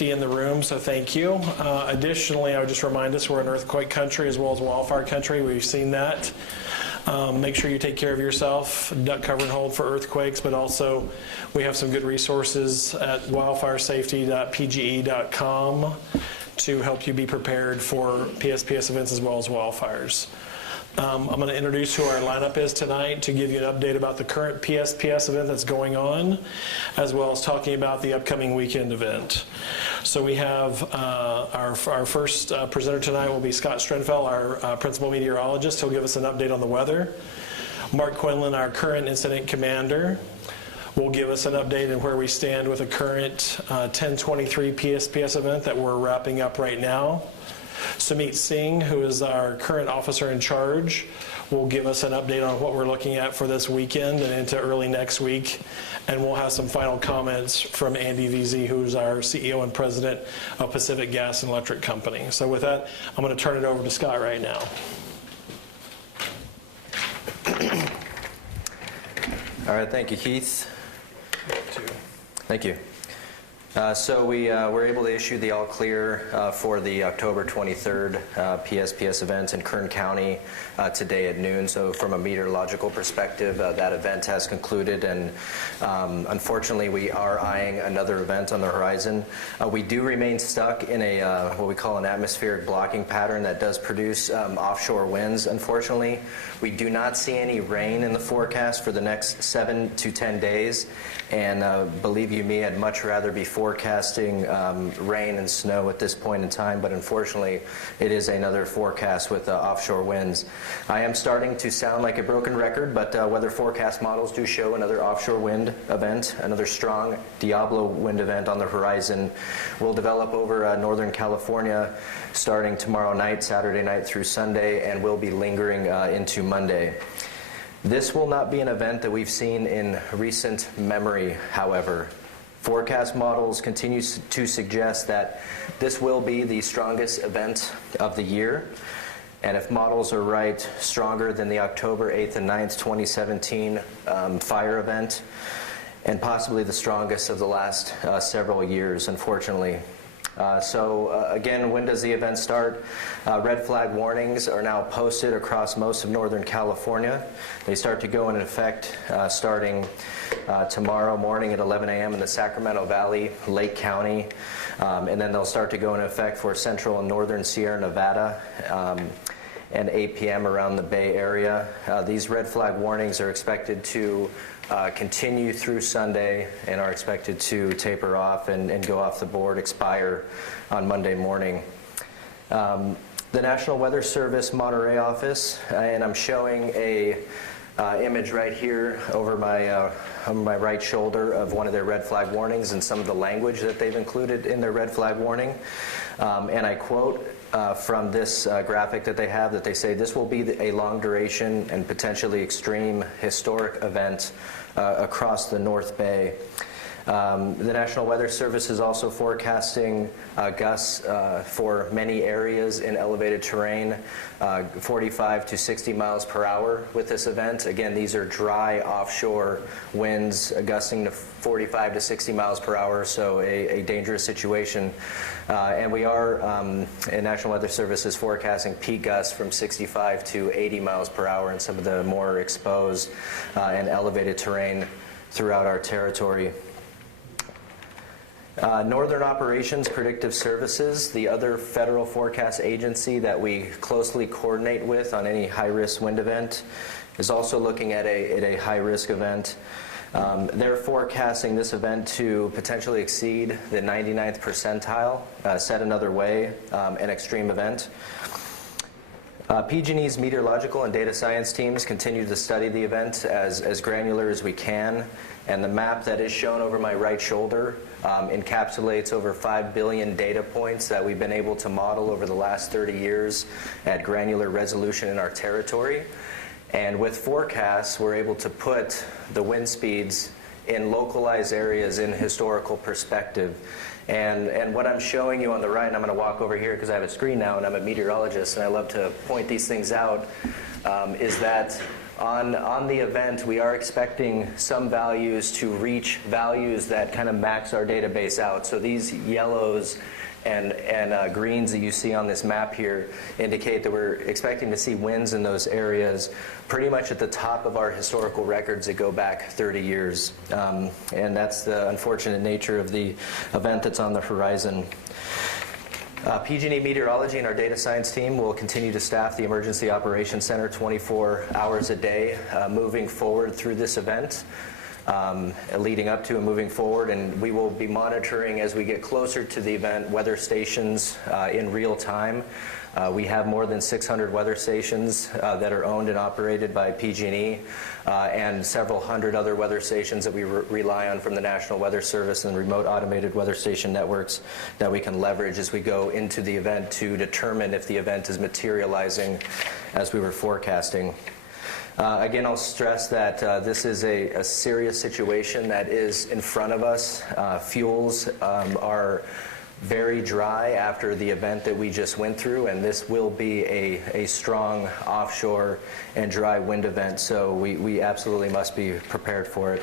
safety in the room, so thank you. Additionally, I would just remind us we're in earthquake country as well as wildfire country. We've seen that. Make sure you take care of yourself, duck, cover, and hold for earthquakes, but also we have some good resources at wildfiresafety.pge.com to help you be prepared for PSPS events as well as wildfires. I'm going to introduce who our lineup is tonight to give you an update about the current PSPS event that's going on, as well as talking about the upcoming weekend event. So we have our first presenter tonight will be Scott Strenfeld, our principal meteorologist. He'll give us an update on the weather. Mark Quinlan, our current incident commander, will give us an update on where we stand with the current 1023 PSPS event that we're wrapping up right now. Sumit Singh, who is our current officer in charge, will give us an update on what we're looking at for this weekend and into early next week. And we'll have some final comments from Andy VZ, who's our CEO and president of Pacific Gas and Electric Company. So with that, I'm going to turn it over to Scott right now. All right, thank you, Keith. Thank you. So we were able to issue the all clear for the October 23rd PSPS event in Kern County today at noon. So from a meteorological perspective, that event has concluded, and unfortunately we are eyeing another event on the horizon. We do remain stuck in a what we call an atmospheric blocking pattern that does produce offshore winds. Unfortunately, we do not see any rain in the forecast for the next 7 to 10 days. And believe you me, I'd much rather be forecasting rain and snow at this point in time, but unfortunately it is another forecast with offshore winds. I am starting to sound like a broken record, but weather forecast models do show another offshore wind event, another strong Diablo wind event on the horizon. Will develop over Northern California starting tomorrow night, Saturday night through Sunday, and will be lingering into Monday. This will not be an event that we've seen in recent memory, however. Forecast models continue to suggest that this will be the strongest event of the year. And if models are right, stronger than the October 8th and 9th, 2017 fire event, and possibly the strongest of the last several years, unfortunately. Again, when does the event start? Red flag warnings are now posted across most of Northern California. They start to go into effect starting tomorrow morning at 11 a.m. in the Sacramento Valley, Lake County, and then they'll start to go into effect for Central and Northern Sierra Nevada and 8 p.m. around the Bay Area. These red flag warnings are expected to continue through Sunday and are expected to taper off and go off the board, expire on Monday morning. The National Weather Service Monterey office, and I'm showing a image right here over my right shoulder of one of their red flag warnings and some of the language that they've included in their red flag warning. And I quote from this graphic that they have, that they say this will be a long duration and potentially extreme historic event across the North Bay. The National Weather Service is also forecasting gusts for many areas in elevated terrain, 45 to 60 miles per hour with this event. Again, these are dry offshore winds gusting to 45 to 60 miles per hour, so a dangerous situation. And we are, and National Weather Service is forecasting peak gusts from 65 to 80 miles per hour in some of the more exposed and elevated terrain throughout our territory. Northern Operations Predictive Services, the other federal forecast agency that we closely coordinate with on any high-risk wind event, is also looking at a high-risk event. They're forecasting this event to potentially exceed the 99th percentile, said another way, an extreme event. PG&E's meteorological and data science teams continue to study the event as granular as we can, and the map that is shown over my right shoulder encapsulates over 5 billion data points that we've been able to model over the last 30 years at granular resolution in our territory. And with forecasts, we're able to put the wind speeds in localized areas in historical perspective. And what I'm showing you on the right, and I'm going to walk over here because I have a screen now and I'm a meteorologist and I love to point these things out, is that On the event, we are expecting some values to reach values that kind of max our database out. So these yellows and greens that you see on this map here indicate that we're expecting to see winds in those areas pretty much at the top of our historical records that go back 30 years. And that's the unfortunate nature of the event that's on the horizon. PG&E Meteorology and our data science team will continue to staff the Emergency Operations Center 24 hours a day moving forward through this event. Leading up to and moving forward, and we will be monitoring as we get closer to the event weather stations in real time. We have more than 600 weather stations that are owned and operated by PG&E and several hundred other weather stations that we rely on from the National Weather Service and remote automated weather station networks that we can leverage as we go into the event to determine if the event is materializing as we were forecasting. Again, I'll stress that this is a serious situation that is in front of us. Fuels are very dry after the event that we just went through, and this will be a strong offshore and dry wind event, so we absolutely must be prepared for it.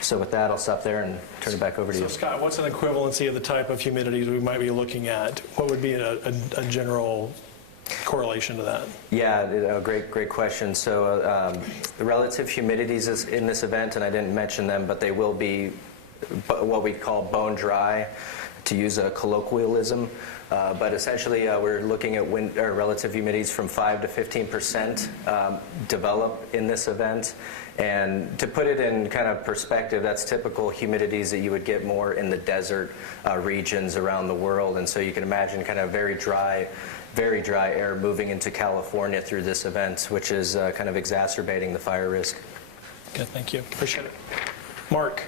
So with that, I'll stop there and turn it back over to you. So Scott, what's an equivalency of the type of humidities we might be looking at? What would be a general correlation to that? Yeah, great question. So the relative humidities in this event, and I didn't mention them, but they will be what we call bone dry, to use a colloquialism. But essentially, we're looking at relative humidities from 5 to 15% develop in this event. And to put it in kind of perspective, that's typical humidities that you would get more in the desert regions around the world. And so you can imagine kind of very dry air moving into California through this event, which is kind of exacerbating the fire risk. Good, thank you. Appreciate it. Mark.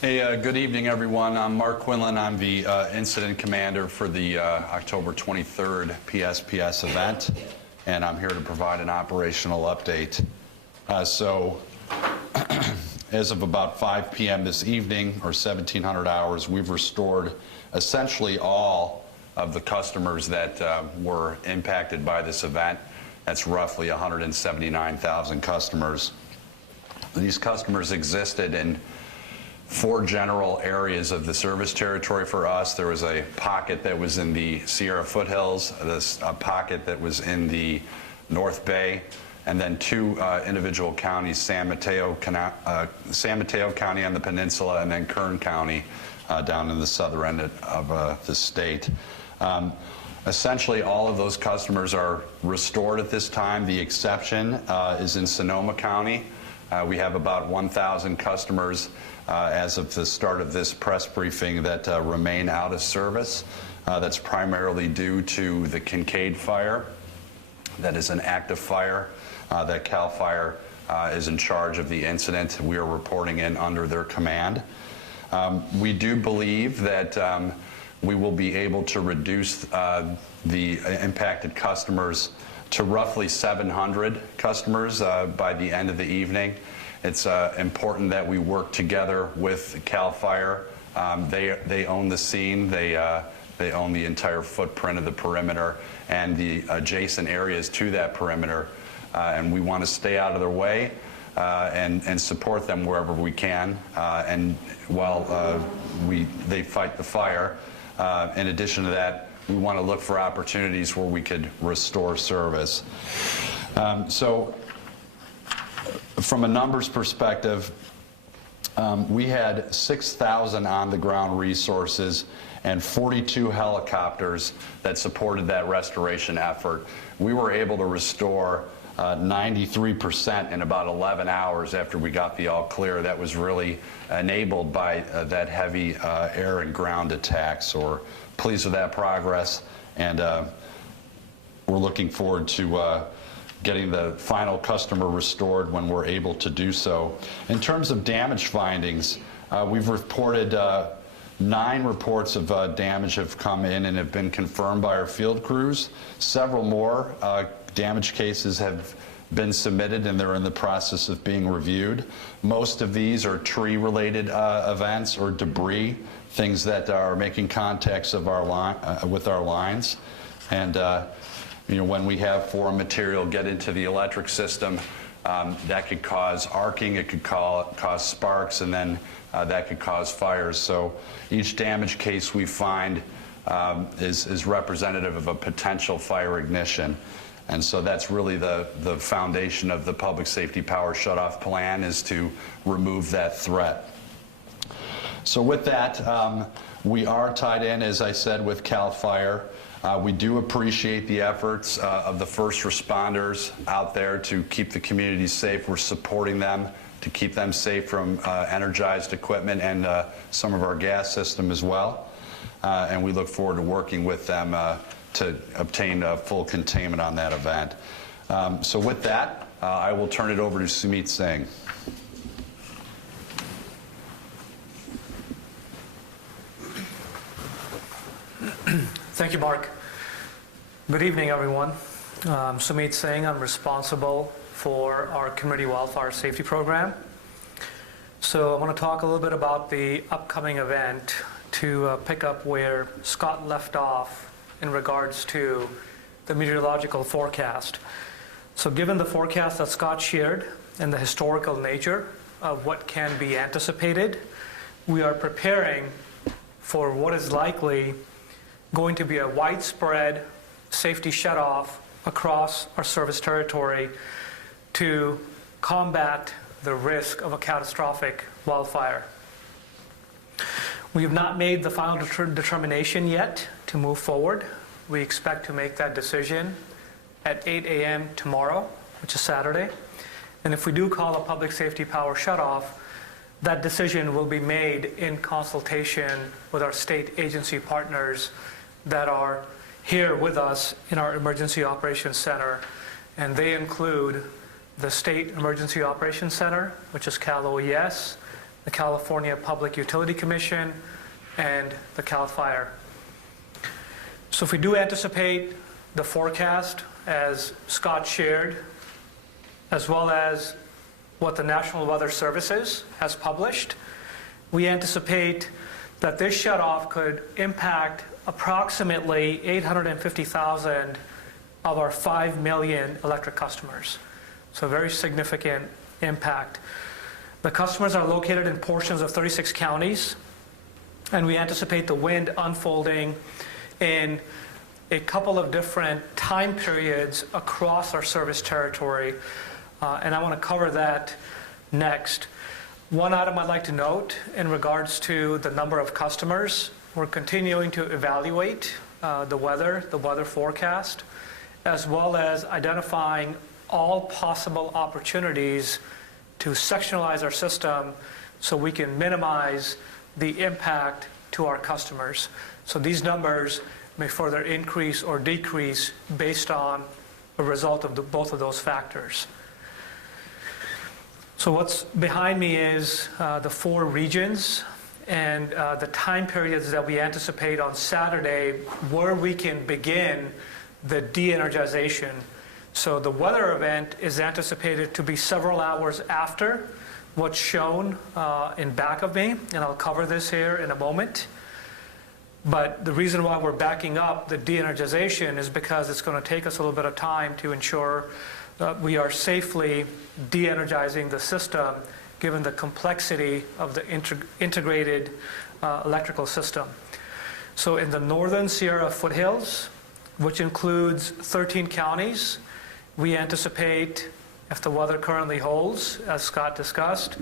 Hey, good evening, everyone. I'm Mark Quinlan. I'm the incident commander for the October 23rd PSPS event, and I'm here to provide an operational update. As of about 5 p.m. this evening, or 1700 hours, we've restored essentially all of the customers that were impacted by this event. That's roughly 179,000 customers. These customers existed in 4 general areas of the service territory for us. There was a pocket that was in the Sierra foothills, a pocket that was in the North Bay, and then 2 individual counties, San Mateo County on the peninsula, and then Kern County down in the southern end of the state. Essentially, all of those customers are restored at this time. The exception is in Sonoma County. We have about 1,000 customers as of the start of this press briefing that remain out of service. That's primarily due to the Kincaid fire. That is an active fire that CAL FIRE is in charge of the incident. We are reporting in under their command. We do believe that we will be able to reduce the impacted customers to roughly 700 customers by the end of the evening. It's important that we work together with CAL FIRE. They own the scene. They own the entire footprint of the perimeter and the adjacent areas to that perimeter. And we want to stay out of their way and support them wherever we can. And while they fight the fire, in addition to that, we want to look for opportunities where we could restore service. So from a numbers perspective, we had 6,000 on-the-ground resources and 42 helicopters that supported that restoration effort. We were able to restore 93% in about 11 hours after we got the all clear. That was really enabled by that heavy air and ground attack. So we're pleased with that progress, and we're looking forward to getting the final customer restored when we're able to do so. In terms of damage findings, we've reported 9 reports of damage have come in and have been confirmed by our field crews. Several more damage cases have been submitted, and they're in the process of being reviewed. Most of these are tree-related events or debris, things that are making contacts of our with our lines. And when we have foreign material get into the electric system, that could cause arcing, it could cause sparks, and then that could cause fires. So each damage case we find is representative of a potential fire ignition. And so that's really the foundation of the public safety power shutoff plan, is to remove that threat. So with that, we are tied in, as I said, with CAL FIRE. We do appreciate the efforts of the first responders out there to keep the community safe. We're supporting them to keep them safe from energized equipment and some of our gas system as well. And we look forward to working with them to obtain full containment on that event. So with that, I will turn it over to Sumit Singh. Thank you, Mark. Good evening, everyone. I'm Sumit Singh. I'm responsible for our community wildfire safety program. So I want to talk a little bit about the upcoming event to pick up where Scott left off in regards to the meteorological forecast. So given the forecast that Scott shared and the historical nature of what can be anticipated, we are preparing for what is likely going to be a widespread safety shutoff across our service territory to combat the risk of a catastrophic wildfire. We have not made the final determination yet to move forward. We expect to make that decision at 8 a.m. tomorrow, which is Saturday. And if we do call a public safety power shutoff, that decision will be made in consultation with our state agency partners that are here with us in our Emergency Operations Center. And they include the State Emergency Operations Center, which is Cal OES, the California Public Utility Commission, and the CAL FIRE. So if we do anticipate the forecast as Scott shared, as well as what the National Weather Services has published, we anticipate that this shutoff could impact approximately 850,000 of our 5 million electric customers. So very significant impact. The customers are located in portions of 36 counties, and we anticipate the wind unfolding in a couple of different time periods across our service territory, and I want to cover that next. One item I'd like to note in regards to the number of customers, we're continuing to evaluate the weather forecast, as well as identifying all possible opportunities to sectionalize our system so we can minimize the impact to our customers. So these numbers may further increase or decrease based on a result of both of those factors. So what's behind me is the 4 regions and the time periods that we anticipate on Saturday where we can begin the de-energization. So the weather event is anticipated to be several hours after what's shown in back of me, and I'll cover this here in a moment. But the reason why we're backing up the de-energization is because it's going to take us a little bit of time to ensure that we are safely de-energizing the system, given the complexity of the integrated electrical system. So in the northern Sierra foothills, which includes 13 counties, we anticipate, if the weather currently holds, as Scott discussed,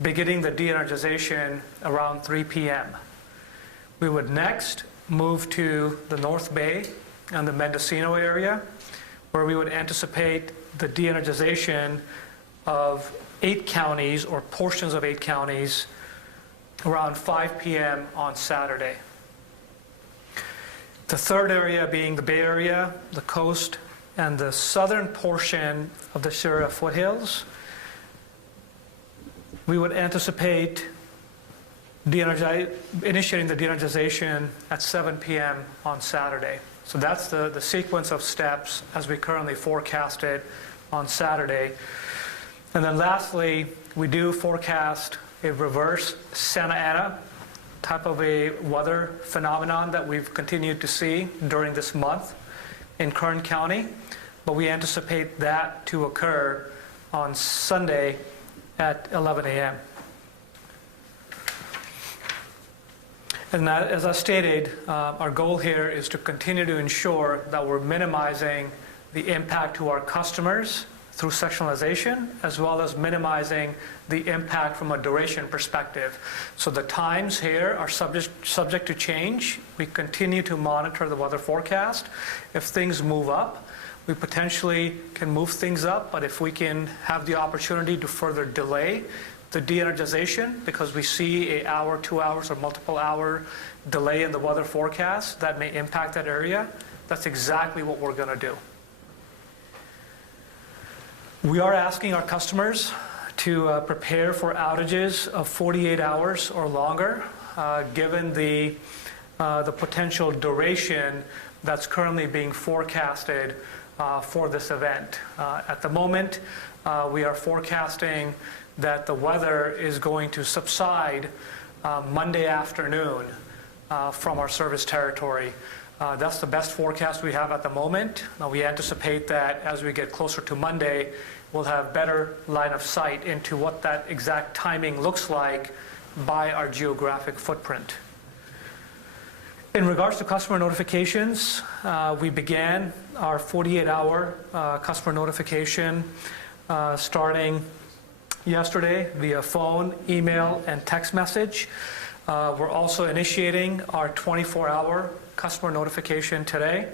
beginning the de-energization around 3 p.m. We would next move to the North Bay and the Mendocino area, where we would anticipate the de-energization of 8 counties or portions of 8 counties around 5 p.m. on Saturday. The third area being the Bay Area, the coast, and the southern portion of the Sierra foothills. We would anticipate initiating the de-energization at 7 p.m. on Saturday. So that's the sequence of steps as we currently forecast it on Saturday. And then lastly, we do forecast a reverse Santa Ana type of a weather phenomenon that we've continued to see during this month in Kern County, but we anticipate that to occur on Sunday at 11 a.m. And that, as I stated, our goal here is to continue to ensure that we're minimizing the impact to our customers through sectionalization, as well as minimizing the impact from a duration perspective. So the times here are subject to change. We continue to monitor the weather forecast. If things move up, we potentially can move things up, but if we can have the opportunity to further delay the de-energization because we see an hour, 2 hours, or multiple hour delay in the weather forecast that may impact that area, that's exactly what we're going to do. We are asking our customers to prepare for outages of 48 hours or longer, given the potential duration that's currently being forecasted for this event. At the moment, we are forecasting that the weather is going to subside Monday afternoon from our service territory. That's the best forecast we have at the moment. We anticipate that as we get closer to Monday, we'll have better line of sight into what that exact timing looks like by our geographic footprint. In regards to customer notifications, we began our 48-hour customer notification starting yesterday via phone, email, and text message. We're also initiating our 24-hour customer notification today,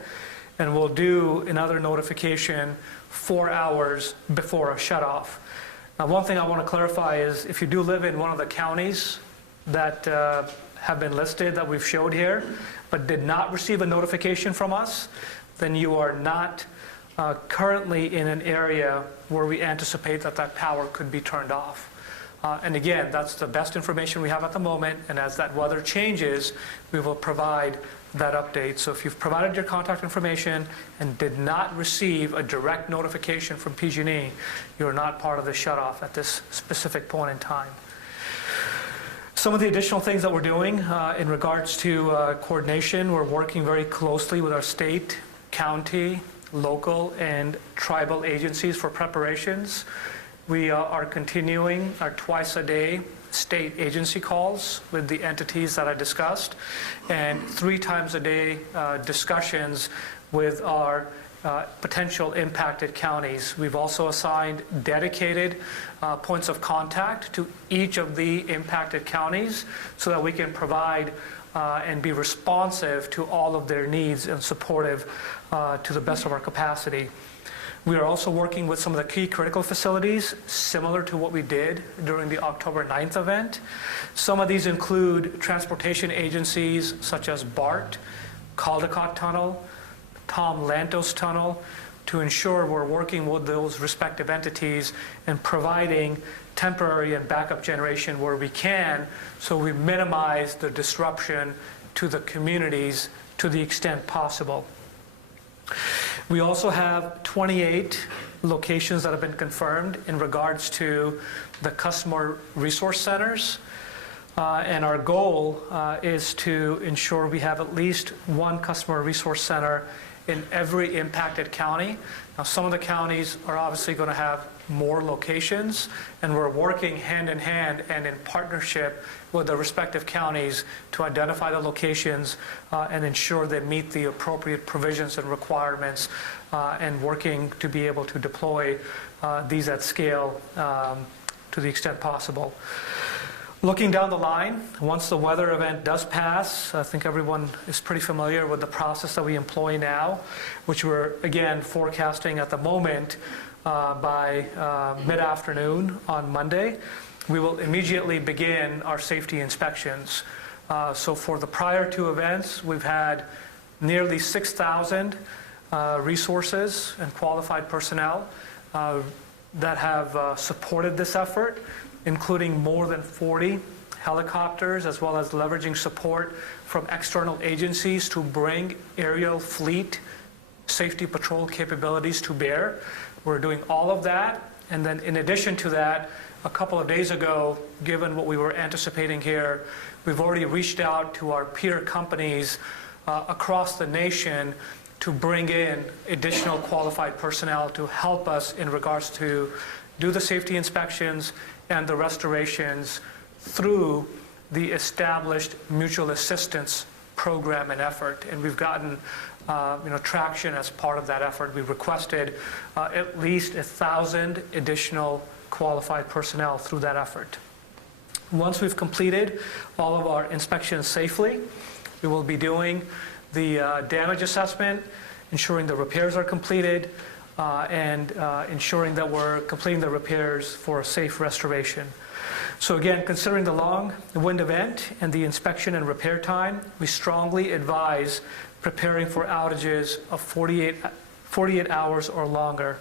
and we'll do another notification 4 hours before a shutoff. Now, one thing I want to clarify is if you do live in one of the counties that have been listed that we've showed here, but did not receive a notification from us, then you are not currently in an area where we anticipate that that power could be turned off. And again, that's the best information we have at the moment, and as that weather changes, we will provide that update. So if you've provided your contact information and did not receive a direct notification from PG&E, you're not part of the shutoff at this specific point in time. Some of the additional things that we're doing in regards to coordination, we're working very closely with our state, county, local, and tribal agencies for preparations. We are continuing our twice-a-day state agency calls with the entities that I discussed, and 3 times a day discussions with our potential impacted counties. We've also assigned dedicated points of contact to each of the impacted counties so that we can provide and be responsive to all of their needs and supportive to the best of our capacity. We are also working with some of the key critical facilities, similar to what we did during the October 9th event. Some of these include transportation agencies such as BART, Caldecott Tunnel, Tom Lantos Tunnel, to ensure we're working with those respective entities and providing temporary and backup generation where we can, so we minimize the disruption to the communities to the extent possible. We also have 28 locations that have been confirmed in regards to the customer resource centers. And our goal is to ensure we have at least one customer resource center in every impacted county. Now, some of the counties are obviously going to have more locations, and we're working hand in hand and in partnership with the respective counties to identify the locations and ensure they meet the appropriate provisions and requirements, and working to be able to deploy these at scale to the extent possible. Looking down the line, once the weather event does pass, I think everyone is pretty familiar with the process that we employ now, which we're, again, forecasting at the moment by mid-afternoon on Monday. We will immediately begin our safety inspections. So for the prior 2 events, we've had nearly 6,000 resources and qualified personnel that have supported this effort, including more than 40 helicopters, as well as leveraging support from external agencies to bring aerial fleet safety patrol capabilities to bear. We're doing all of that. And then in addition to that, a couple of days ago, given what we were anticipating here, we've already reached out to our peer companies across the nation to bring in additional qualified personnel to help us in regards to do the safety inspections and the restorations through the established mutual assistance program and effort. And we've gotten traction as part of that effort. We've requested at least 1,000 additional qualified personnel through that effort. Once we've completed all of our inspections safely, we will be doing the damage assessment, ensuring the repairs are completed, and ensuring that we're completing the repairs for a safe restoration. So again, considering the long wind event and the inspection and repair time, we strongly advise preparing for outages of 48 hours or longer.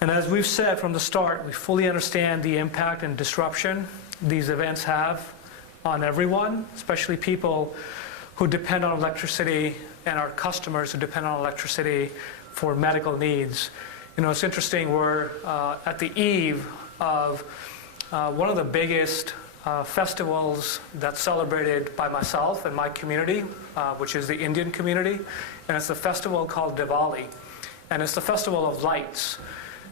And as we've said from the start, we fully understand the impact and disruption these events have on everyone, especially people who depend on electricity and our customers who depend on electricity for medical needs. It's interesting, we're at the eve of one of the biggest festivals that's celebrated by myself and my community, which is the Indian community, and it's a festival called Diwali, and it's the festival of lights.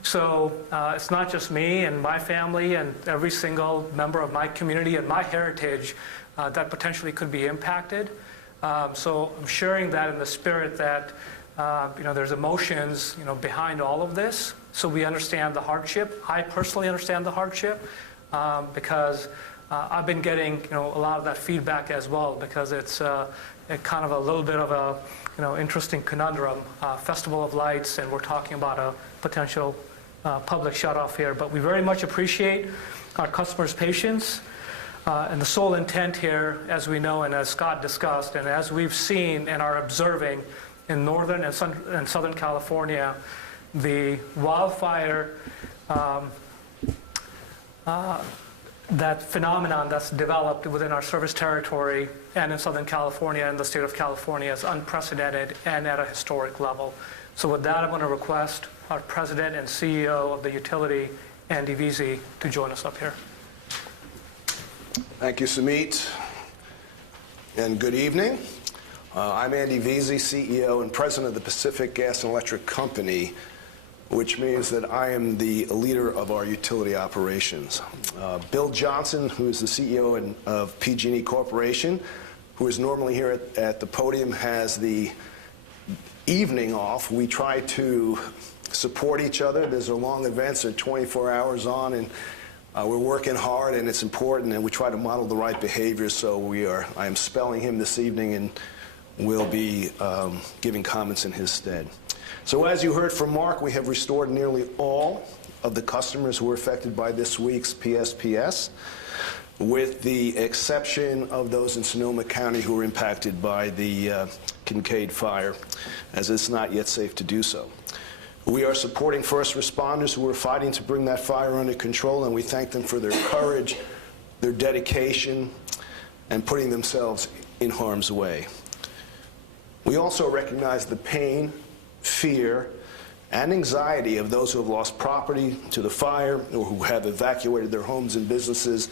So it's not just me and my family and every single member of my community and my heritage that potentially could be impacted. So I'm sharing that in the spirit that there's emotions behind all of this. So we understand the hardship. I personally understand the hardship because I've been getting a lot of that feedback as well, because it's kind of a little bit of a interesting conundrum. Festival of Lights, and we're talking about a potential public shutoff here. But we very much appreciate our customers' patience. And the sole intent here, as we know and as Scott discussed, and as we've seen and are observing in Northern and Southern California, the wildfire, that phenomenon that's developed within our service territory and in Southern California and the state of California is unprecedented and at a historic level. So with that, I'm going to request our President and CEO of the utility, Andy Veazey, to join us up here. Thank you, Sumit, and good evening. I'm Andy Veazey, CEO and President of the Pacific Gas and Electric Company, which means that I am the leader of our utility operations. Bill Johnson, who is the CEO of PG&E Corporation, who is normally here at the podium, has the evening off. We try to support each other. There's a long events, they're 24 hours on, and we're working hard, and it's important, and we try to model the right behavior. So I am spelling him this evening, and we'll be giving comments in his stead. So as you heard from Mark, we have restored nearly all of the customers who were affected by this week's PSPS, with the exception of those in Sonoma County who were impacted by the Kincaid fire, as it's not yet safe to do so. We are supporting first responders who are fighting to bring that fire under control, and we thank them for their courage, their dedication, and putting themselves in harm's way. We also recognize the pain, fear, and anxiety of those who have lost property to the fire or who have evacuated their homes and businesses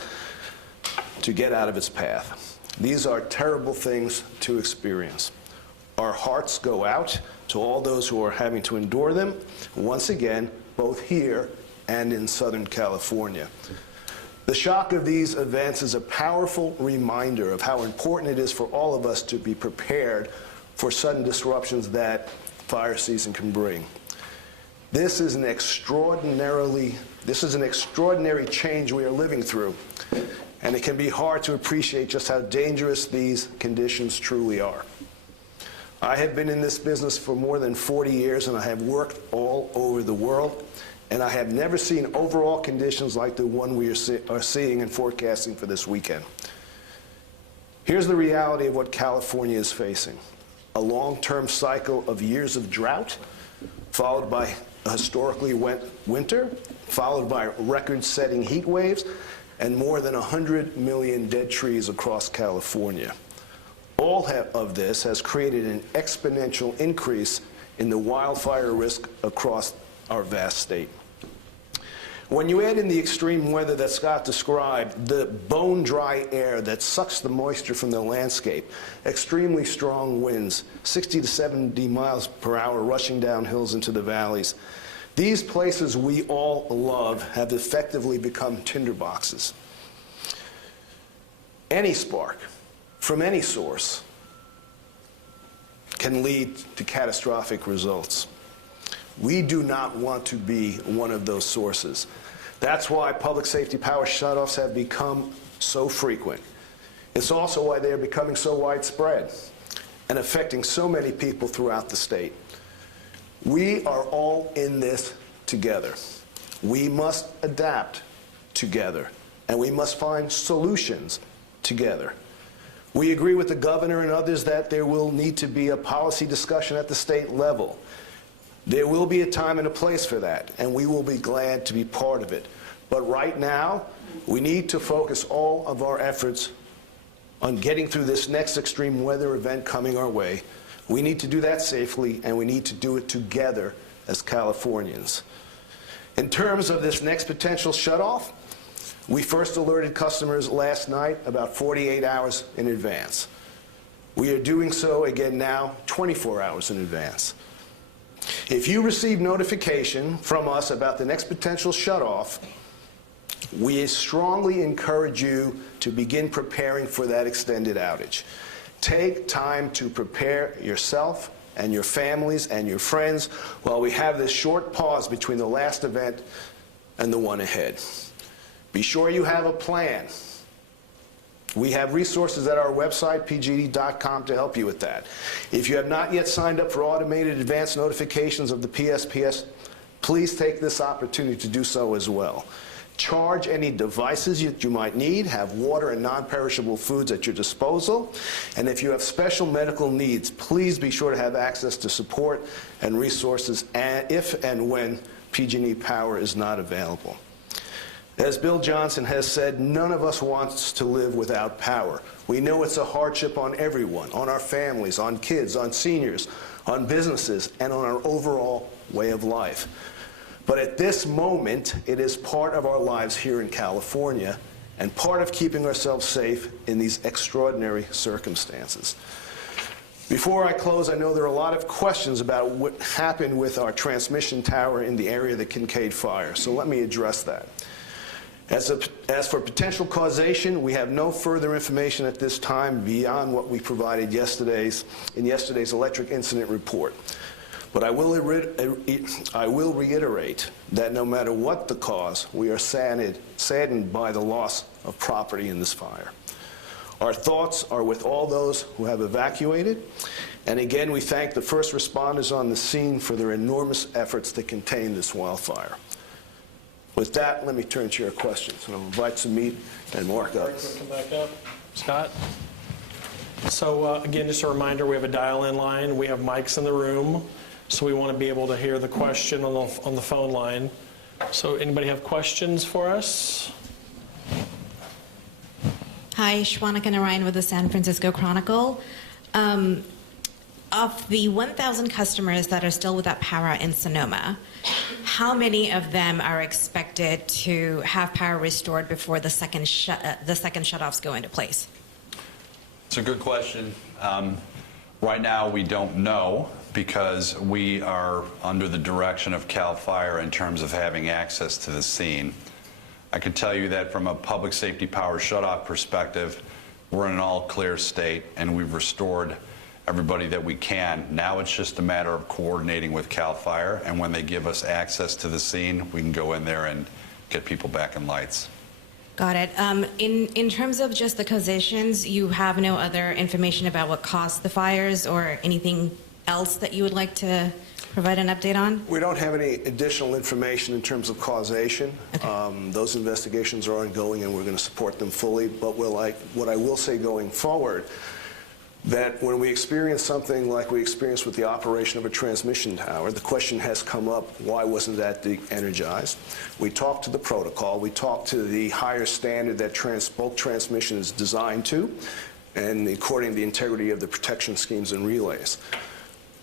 to get out of its path. These are terrible things to experience. Our hearts go out to all those who are having to endure them, once again, both here and in Southern California. The shock of these events is a powerful reminder of how important it is for all of us to be prepared for sudden disruptions that fire season can bring. This is an extraordinary change we are living through, and it can be hard to appreciate just how dangerous these conditions truly are. I have been in this business for more than 40 years, and I have worked all over the world, and I have never seen overall conditions like the one we are seeing and forecasting for this weekend. Here's the reality of what California is facing: a long-term cycle of years of drought, followed by a historically wet winter, followed by record-setting heat waves, and more than 100 million dead trees across California. All of this has created an exponential increase in the wildfire risk across our vast state. When you add in the extreme weather that Scott described, the bone-dry air that sucks the moisture from the landscape, extremely strong winds, 60 to 70 miles per hour rushing down hills into the valleys, these places we all love have effectively become tinderboxes. Any spark from any source can lead to catastrophic results. We do not want to be one of those sources. That's why public safety power shutoffs have become so frequent. It's also why they're becoming so widespread and affecting so many people throughout the state. We are all in this together. We must adapt together, and we must find solutions together. We agree with the governor and others that there will need to be a policy discussion at the state level. There will be a time and a place for that, and we will be glad to be part of it. But right now, we need to focus all of our efforts on getting through this next extreme weather event coming our way. We need to do that safely, and we need to do it together as Californians. In terms of this next potential shutoff, we first alerted customers last night about 48 hours in advance. We are doing so again now 24 hours in advance. If you receive notification from us about the next potential shutoff, we strongly encourage you to begin preparing for that extended outage. Take time to prepare yourself and your families and your friends while we have this short pause between the last event and the one ahead. Be sure you have a plan. We have resources at our website, pg&e.com, to help you with that. If you have not yet signed up for automated advance notifications of the PSPS, please take this opportunity to do so as well. Charge any devices that you might need, have water and non-perishable foods at your disposal, and if you have special medical needs, please be sure to have access to support and resources if and when PG&E power is not available. As Bill Johnson has said, none of us wants to live without power. We know it's a hardship on everyone, on our families, on kids, on seniors, on businesses, and on our overall way of life. But at this moment, it is part of our lives here in California and part of keeping ourselves safe in these extraordinary circumstances. Before I close, I know there are a lot of questions about what happened with our transmission tower in the area of the Kincaid fire, so let me address that. As for potential causation, we have no further information at this time beyond what we provided in yesterday's electric incident report. But I will reiterate that no matter what the cause, we are saddened by the loss of property in this fire. Our thoughts are with all those who have evacuated, and again, we thank the first responders on the scene for their enormous efforts to contain this wildfire. With that, let me turn to your questions, and I'll invite Sumit and Mark up. Come back up. Scott? So again, just a reminder, we have a dial-in line. We have mics in the room, so we want to be able to hear the question on the phone line. So anybody have questions for us? Hi, Shwanika Narayan with the San Francisco Chronicle. Of the 1,000 customers that are still without power in Sonoma, how many of them are expected to have power restored before the second shutoffs go into place? It's a good question. Right now, we don't know because we are under the direction of CAL FIRE in terms of having access to the scene. I can tell you that from a public safety power shutoff perspective, we're in an all-clear state, and we've restored everybody that we can. Now it's just a matter of coordinating with CAL FIRE, and when they give us access to the scene, we can go in there and get people back in lights. Got it. In terms of just the causations, you have no other information about what caused the fires or anything else that you would like to provide an update on? We don't have any additional information in terms of causation. Okay. Those investigations are ongoing, and we're going to support them fully. But what I will say going forward, that when we experience something like we experienced with the operation of a transmission tower, the question has come up, why wasn't that de-energized? We talked to the protocol, we talked to the higher standard that bulk transmission is designed to, and according to the integrity of the protection schemes and relays.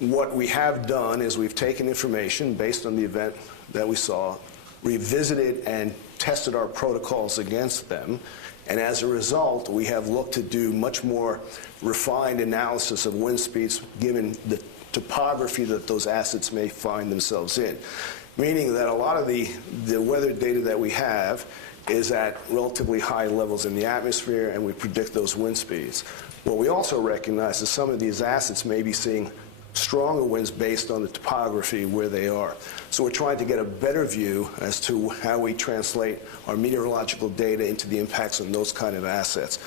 what we have done is we've taken information based on the event that we saw, revisited and tested our protocols against them, and as a result, we have looked to do much more refined analysis of wind speeds given the topography that those assets may find themselves in. Meaning that a lot of the weather data that we have is at relatively high levels in the atmosphere, and we predict those wind speeds. What we also recognize is some of these assets may be seeing stronger winds based on the topography where they are. So we're trying to get a better view as to how we translate our meteorological data into the impacts on those kind of assets.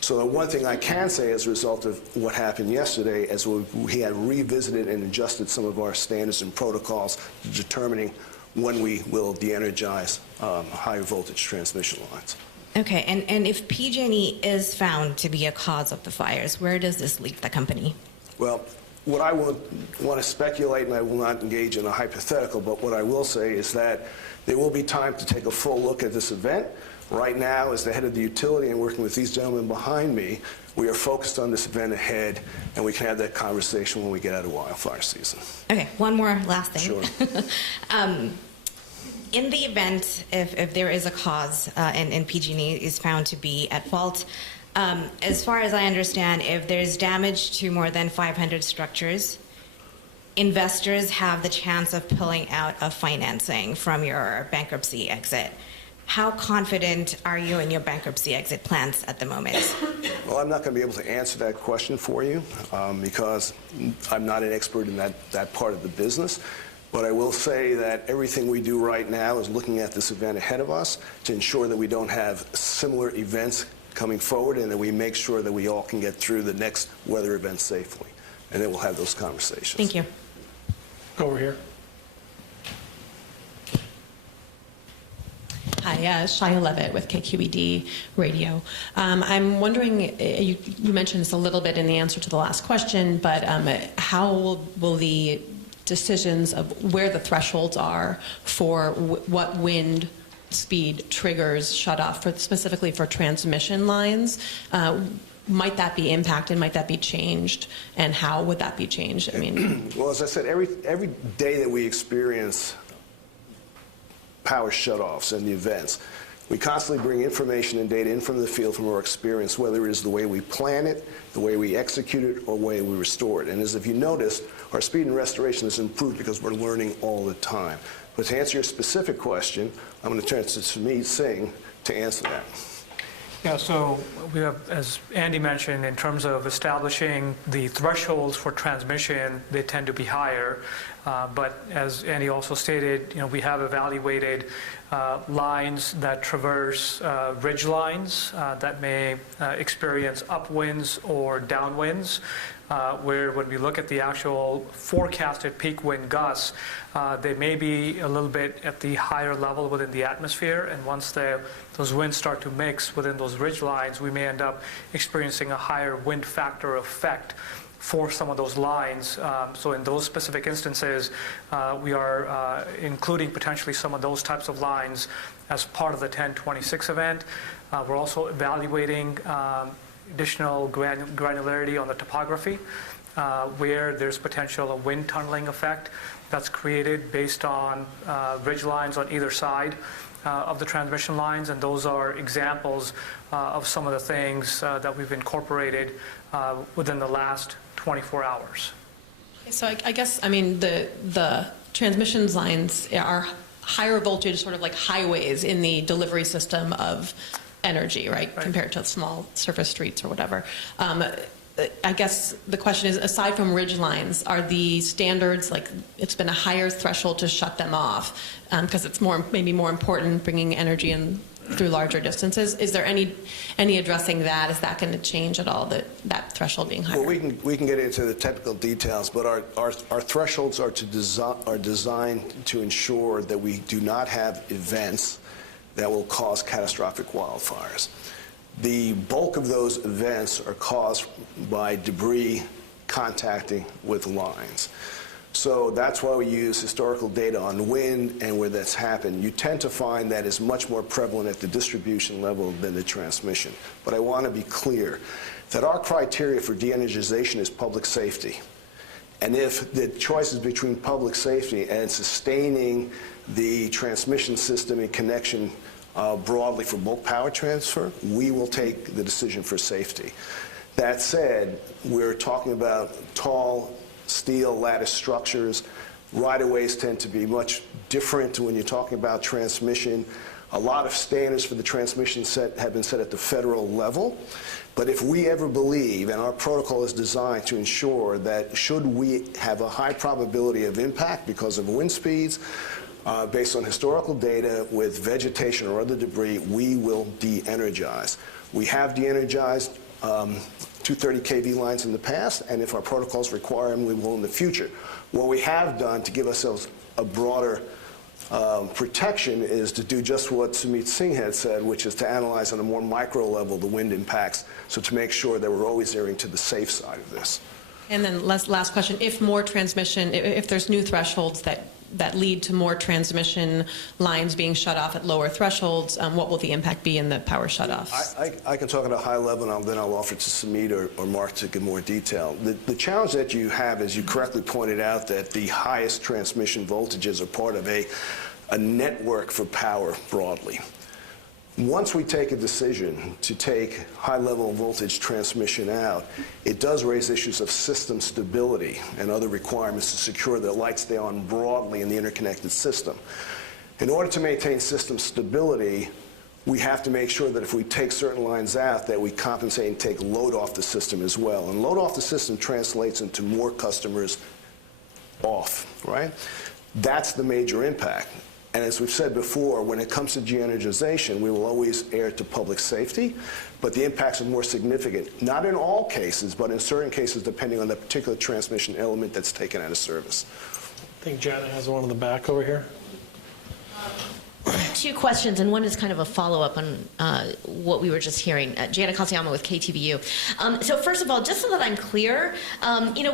So the one thing I can say as a result of what happened yesterday is we had revisited and adjusted some of our standards and protocols determining when we will de-energize high voltage transmission lines. Okay, and if PG&E is found to be a cause of the fires, where does this leave the company? Well, what I would want to speculate, and I will not engage in a hypothetical, but what I will say is that there will be time to take a full look at this event. Right now, as the head of the utility and working with these gentlemen behind me, we are focused on this event ahead, and we can have that conversation when we get out of wildfire season. Okay, one more last thing. Sure. In the event, if there is a cause and PG&E is found to be at fault, as far as I understand, if there's damage to more than 500 structures, investors have the chance of pulling out of financing from your bankruptcy exit. How confident are you in your bankruptcy exit plans at the moment? Well, I'm not going to be able to answer that question for you because I'm not an expert in that part of the business. But I will say that everything we do right now is looking at this event ahead of us to ensure that we don't have similar events coming forward and that we make sure that we all can get through the next weather event safely. And then we'll have those conversations. Thank you. Over here. Hi, Shia Levitt with KQED Radio. I'm wondering, you mentioned this a little bit in the answer to the last question, but how will the decisions of where the thresholds are for what wind speed triggers shutoff, specifically for transmission lines, might that be impacted? Might that be changed? And how would that be changed? I mean, well, as I said, every day that we experience power shutoffs and the events, we constantly bring information and data in from the field from our experience, whether it is the way we plan it, the way we execute it, or the way we restore it. And as if you noticed, our speed and restoration has improved because we're learning all the time. But to answer your specific question, I'm going to turn it to Sumeet Singh to answer that. Yeah, so we have, as Andy mentioned, in terms of establishing the thresholds for transmission, they tend to be higher. But as Andy also stated, we have evaluated lines that traverse ridge lines that may experience upwinds or downwinds, where when we look at the actual forecasted peak wind gusts, they may be a little bit at the higher level within the atmosphere, and once those winds start to mix within those ridge lines, we may end up experiencing a higher wind factor effect for some of those lines. So in those specific instances, we are including potentially some of those types of lines as part of the 1026 event. We're also evaluating additional granularity on the topography, where there's potential of wind tunneling effect that's created based on ridge lines on either side of the transmission lines, and those are examples of some of the things that we've incorporated within the last 24 hours. so I guess, I mean, the transmission lines are higher voltage, sort of like highways in the delivery system of energy, right? Compared to small surface streets or whatever. I guess the question is, aside from ridge lines, are the standards, like it's been a higher threshold to shut them off because it's maybe more important bringing energy in through larger distances? Is there any addressing that? Is that going to change at all, that threshold being higher? Well, we can get into the technical details, but our thresholds are designed to ensure that we do not have events that will cause catastrophic wildfires. The bulk of those events are caused by debris contacting with lines. So that's why we use historical data on wind and where that's happened. You tend to find that is much more prevalent at the distribution level than the transmission. But I want to be clear that our criteria for de-energization is public safety. And if the choice is between public safety and sustaining the transmission system and connection broadly for bulk power transfer, we will take the decision for safety. That said, we're talking about tall steel lattice structures. Right-of-ways tend to be much different when you're talking about transmission. A lot of standards for the transmission have been set at the federal level. But if we ever believe, and our protocol is designed to ensure that should we have a high probability of impact because of wind speeds, based on historical data with vegetation or other debris, we will de-energize. We have de-energized 230 kV lines in the past, and if our protocols require them, we will in the future. What we have done to give ourselves a broader protection is to do just what Sumit Singh had said, which is to analyze on a more micro level the wind impacts, so to make sure that we're always erring to the safe side of this. And then last question, if more transmission, if there's new thresholds that lead to more transmission lines being shut off at lower thresholds, what will the impact be in the power shutoffs? I can talk at a high level, and then I'll offer to Sumit or Mark to give more detail. The challenge that you have is you correctly pointed out that the highest transmission voltages are part of a network for power broadly. Once we take a decision to take high-level voltage transmission out, it does raise issues of system stability and other requirements to secure that lights stay on broadly in the interconnected system. In order to maintain system stability, we have to make sure that if we take certain lines out, that we compensate and take load off the system as well. And load off the system translates into more customers off, right? That's the major impact. And as we've said before, when it comes to de-energization, we will always err to public safety, but the impacts are more significant. Not in all cases, but in certain cases, depending on the particular transmission element that's taken out of service. I think Janet has one in the back over here. Two questions, and one is kind of a follow-up on what we were just hearing. Janet Kasiyama with KTVU. So first of all, just so that I'm clear,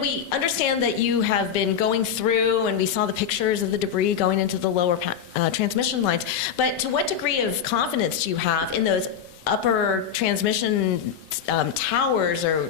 we understand that you have been going through, and we saw the pictures of the debris going into the lower transmission lines, but to what degree of confidence do you have in those upper transmission towers, or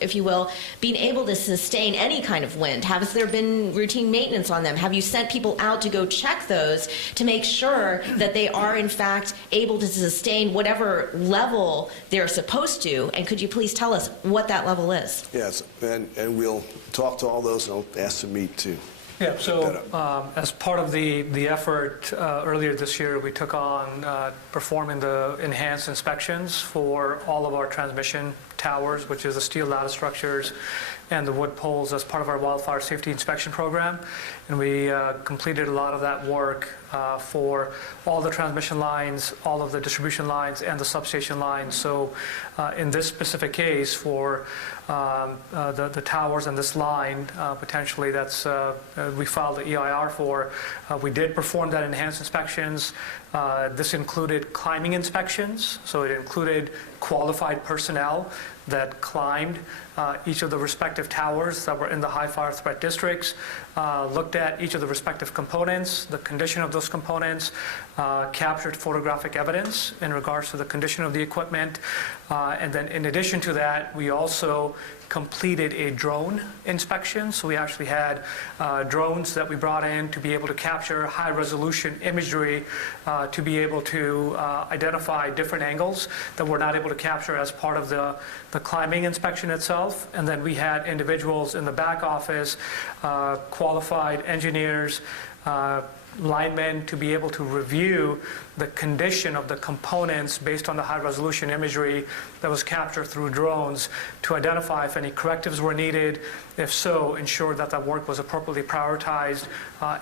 if you will, being able to sustain any kind of wind? Has there been routine maintenance on them? Have you sent people out to go check those to make sure that they are in fact able to sustain whatever level they're supposed to? And could you please tell us what that level is? Yes, and we'll talk to all those, and I'll ask Sumit to. Yeah, so as part of the effort earlier this year, we took on performing the enhanced inspections for all of our transmission towers, which is the steel lattice structures and the wood poles, as part of our wildfire safety inspection program. And we completed a lot of that work for all the transmission lines, all of the distribution lines, and the substation lines. So in this specific case, for the towers and this line, potentially that's we filed the EIR for, we did perform that enhanced inspections. This included climbing inspections, so it included qualified personnel that climbed each of the respective towers that were in the high fire threat districts, looked at each of the respective components, the condition of those components, captured photographic evidence in regards to the condition of the equipment, and then in addition to that, we also completed a drone inspection. So we actually had drones that we brought in to be able to capture high resolution imagery to be able to identify different angles that we're not able to capture as part of the climbing inspection itself. And then we had individuals in the back office, qualified engineers, linemen, to be able to review the condition of the components based on the high resolution imagery that was captured through drones to identify if any correctives were needed. If so, ensure that that work was appropriately prioritized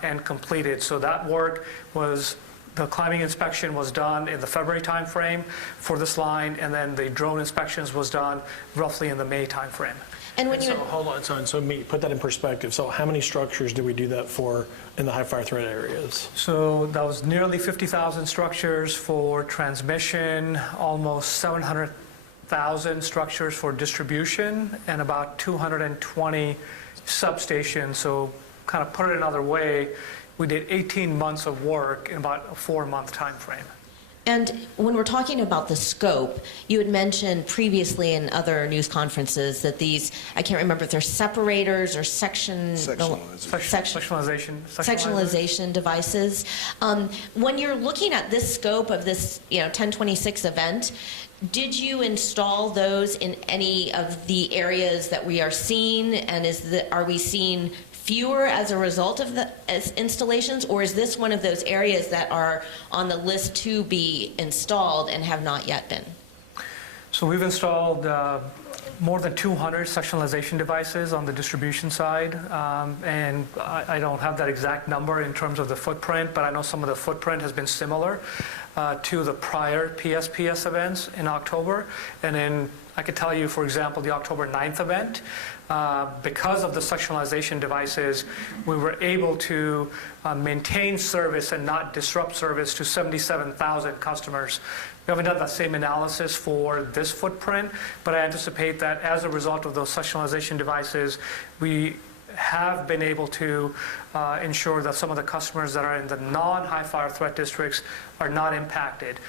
and completed. So that work was, the climbing inspection was done in the February timeframe for this line, and then the drone inspections was done roughly in the May timeframe. And when So hold on, so put that in perspective. So how many structures did we do that for in the high fire threat areas? So that was nearly 50,000 structures for transmission, almost 700,000 structures for distribution, and about 220 substations. So kind of put it another way, we did 18 months of work in about a 4-month time frame. And when we're talking about the scope, you had mentioned previously in other news conferences that these, I can't remember if they're separators or sectionalization devices. When you're looking at this scope of this 1026 event, did you install those in any of the areas that we are seeing? And are we seeing fewer as a result of the installations, or is this one of those areas that are on the list to be installed and have not yet been? So we've installed more than 200 sectionalization devices on the distribution side, and I don't have that exact number in terms of the footprint, but I know some of the footprint has been similar to the prior PSPS events in October. And then I could tell you, for example, the October 9th event, because of the sectionalization devices, we were able to maintain service and not disrupt service to 77,000 customers. We haven't done that same analysis for this footprint, but I anticipate that as a result of those sectionalization devices, we have been able to ensure that some of the customers that are in the non-high fire threat districts are not impacted.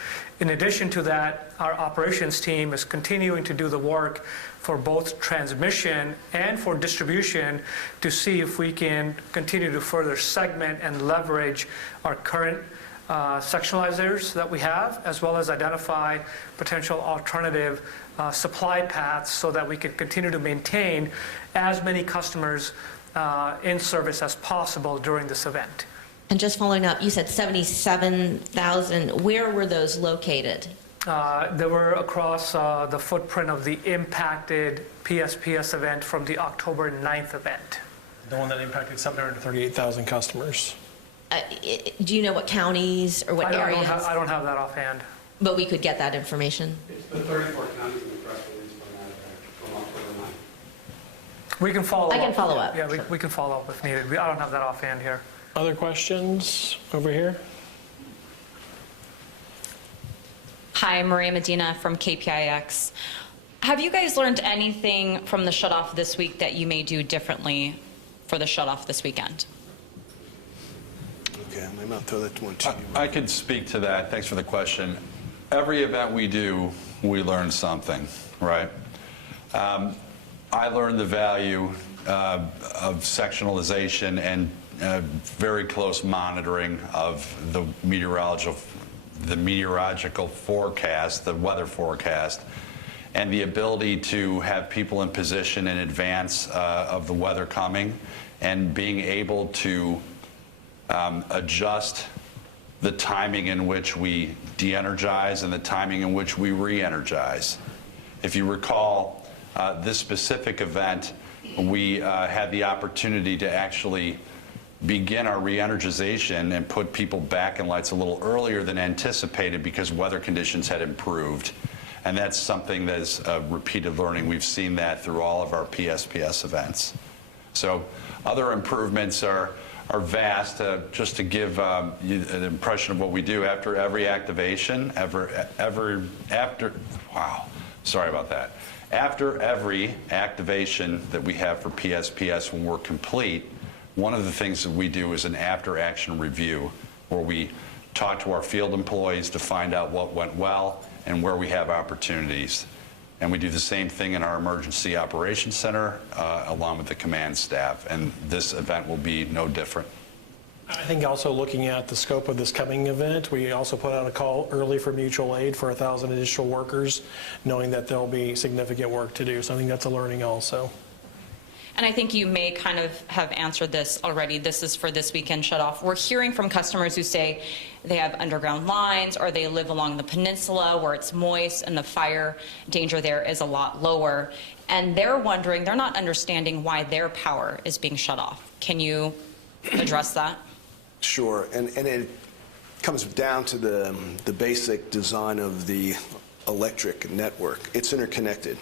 In addition to that, our operations team is continuing to do the work for both transmission and for distribution to see if we can continue to further segment and leverage our current sectionalizers that we have, as well as identify potential alternative supply paths so that we can continue to maintain as many customers in service as possible during this event. And just following up, you said 77,000. Where were those located? They were across the footprint of the impacted PSPS event from the October 9th event. The one that impacted 738,000 customers. Do you know what counties or what areas? I don't have that offhand. But we could get that information. It's the 34 counties in the press release from October 9th. We can follow up. I can follow up. Yeah, we can follow up if needed. I don't have that offhand here. Other questions over here? Hi, Maria Medina from KPIX. Have you guys learned anything from the shutoff this week that you may do differently for the shutoff this weekend? Okay, maybe I'll throw that one to you. I could speak to that. Thanks for the question. Every event we do, we learn something, right? I learned the value of sectionalization and very close monitoring of the meteorological forecast, the weather forecast, and the ability to have people in position in advance of the weather coming and being able to adjust the timing in which we de-energize and the timing in which we re-energize. If you recall, this specific event, we had the opportunity to actually begin our re-energization and put people back in lights a little earlier than anticipated because weather conditions had improved. And that's something that is repeated learning. We've seen that through all of our PSPS events. So other improvements are vast. Just to give you an impression of what we do after every activation, after every activation that we have for PSPS when we're complete, one of the things that we do is an after-action review where we talk to our field employees to find out what went well and where we have opportunities. And we do the same thing in our Emergency Operations Center along with the command staff, and this event will be no different. I think also looking at the scope of this coming event, we also put out a call early for mutual aid for 1,000 additional workers, knowing that there'll be significant work to do. So I think that's a learning also. And I think you may kind of have answered this already. This is for this weekend shutoff. We're hearing from customers who say they have underground lines or they live along the peninsula where it's moist and the fire danger there is a lot lower. And they're wondering, they're not understanding why their power is being shut off. Can you address that? Sure, and it comes down to the basic design of the electric network. It's interconnected.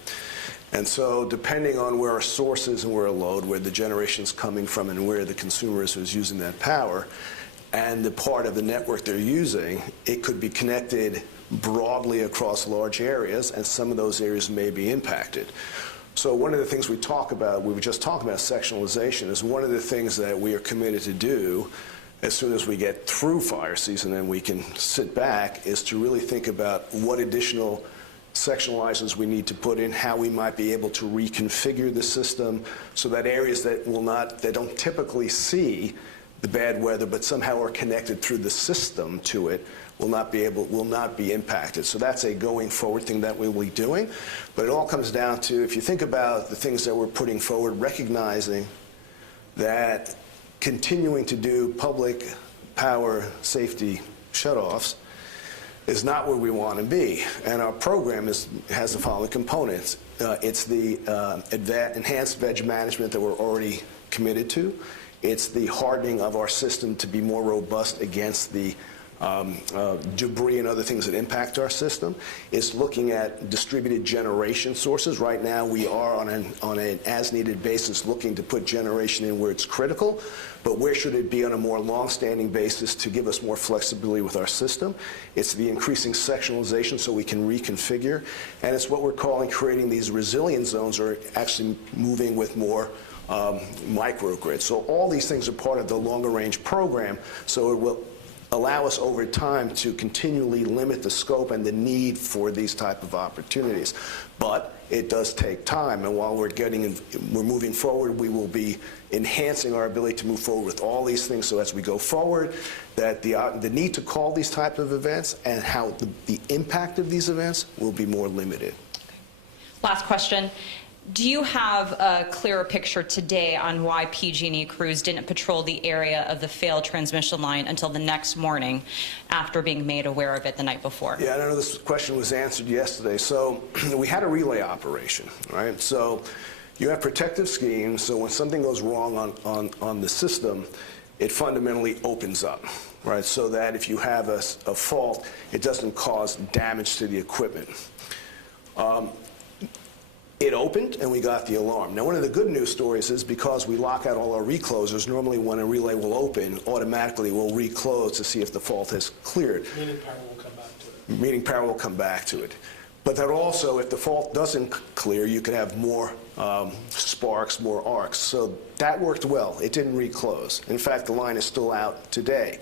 And so depending on where our source is and where a load, where the generation is coming from and where the consumer is who's using that power, and the part of the network they're using, it could be connected broadly across large areas, and some of those areas may be impacted. So one of the things we talk about, we were just talking about sectionalization, is one of the things that we are committed to do as soon as we get through fire season and we can sit back, is to really think about what additional sectionalizers we need to put in, how we might be able to reconfigure the system so that areas that don't typically see the bad weather but somehow are connected through the system to it will not be impacted. So that's a going forward thing that we will be doing. But it all comes down to, if you think about the things that we're putting forward, recognizing that continuing to do public power safety shutoffs is not where we want to be. And our program has the following components. It's the enhanced veg management that we're already committed to. It's the hardening of our system to be more robust against the debris and other things that impact our system. It's looking at distributed generation sources. Right now we are on an as-needed basis looking to put generation in where it's critical, but where should it be on a more long-standing basis to give us more flexibility with our system? It's the increasing sectionalization so we can reconfigure, and it's what we're calling creating these resilience zones, or actually moving with more microgrids. So all these things are part of the longer range program, so it will allow us over time to continually limit the scope and the need for these type of opportunities. But it does take time, and while we're moving forward, we will be enhancing our ability to move forward with all these things, so as we go forward, that the need to call these type of events and how the impact of these events will be more limited. Last question. Do you have a clearer picture today on why PG&E crews didn't patrol the area of the failed transmission line until the next morning after being made aware of it the night before? Yeah, I know this question was answered yesterday. So we had a relay operation, right? So you have protective schemes, so when something goes wrong on the system, it fundamentally opens up, right? So that if you have a fault, it doesn't cause damage to the equipment. It opened and we got the alarm. Now, one of the good news stories is because we lock out all our reclosers, normally when a relay will open, automatically we'll reclose to see if the fault has cleared. Meaning power will come back to it. Meaning power will come back to it. But that also, if the fault doesn't clear, you can have more sparks, more arcs. So that worked well. It didn't reclose. In fact, the line is still out today.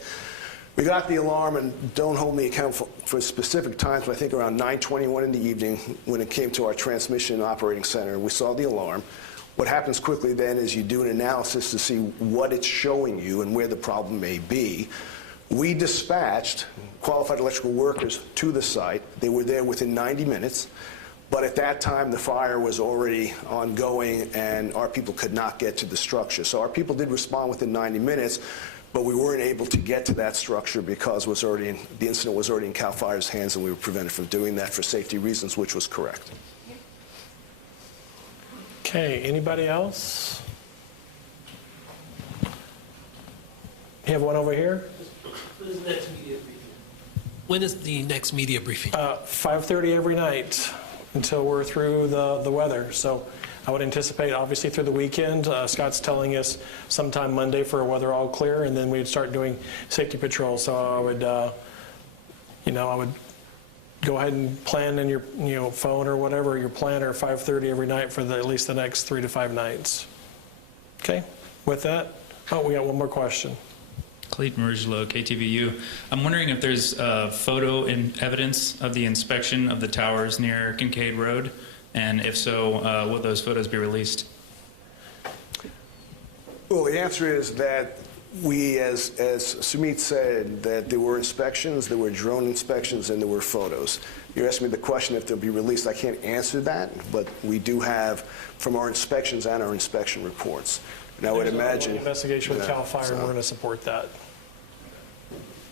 We got the alarm, and don't hold me accountable for specific times, but I think around 9:21 in the evening when it came to our transmission operating center, we saw the alarm. What happens quickly then is you do an analysis to see what it's showing you and where the problem may be. We dispatched qualified electrical workers to the site. They were there within 90 minutes, but at that time the fire was already ongoing and our people could not get to the structure. So our people did respond within 90 minutes, but we weren't able to get to that structure because the incident was already in CAL FIRE's hands, and we were prevented from doing that for safety reasons, which was correct. Okay, anybody else? You have one over here? When is the next media briefing? 5:30 every night until we're through the weather. So I would anticipate, obviously, through the weekend. Scott's telling us sometime Monday for a weather all clear, and then we'd start doing safety patrol. So I would, I would go ahead and plan in your phone or whatever, your planner, 5:30 every night for at least the next 3 to 5 nights. Okay. With that, we got one more question. Clayton Ruggiero, KTVU. I'm wondering if there's photo evidence of the inspection of the towers near Kincaid Road. And if so, will those photos be released? Well, the answer is that we, as Sumit said, that there were inspections, there were drone inspections, and there were photos. You're asking me the question if they'll be released. I can't answer that, but we do have from our inspections and our inspection reports. And I would imagine... investigation with CAL FIRE, and we're going to support that.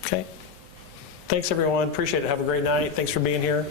Okay. Thanks, everyone. Appreciate it. Have a great night. Thanks for being here.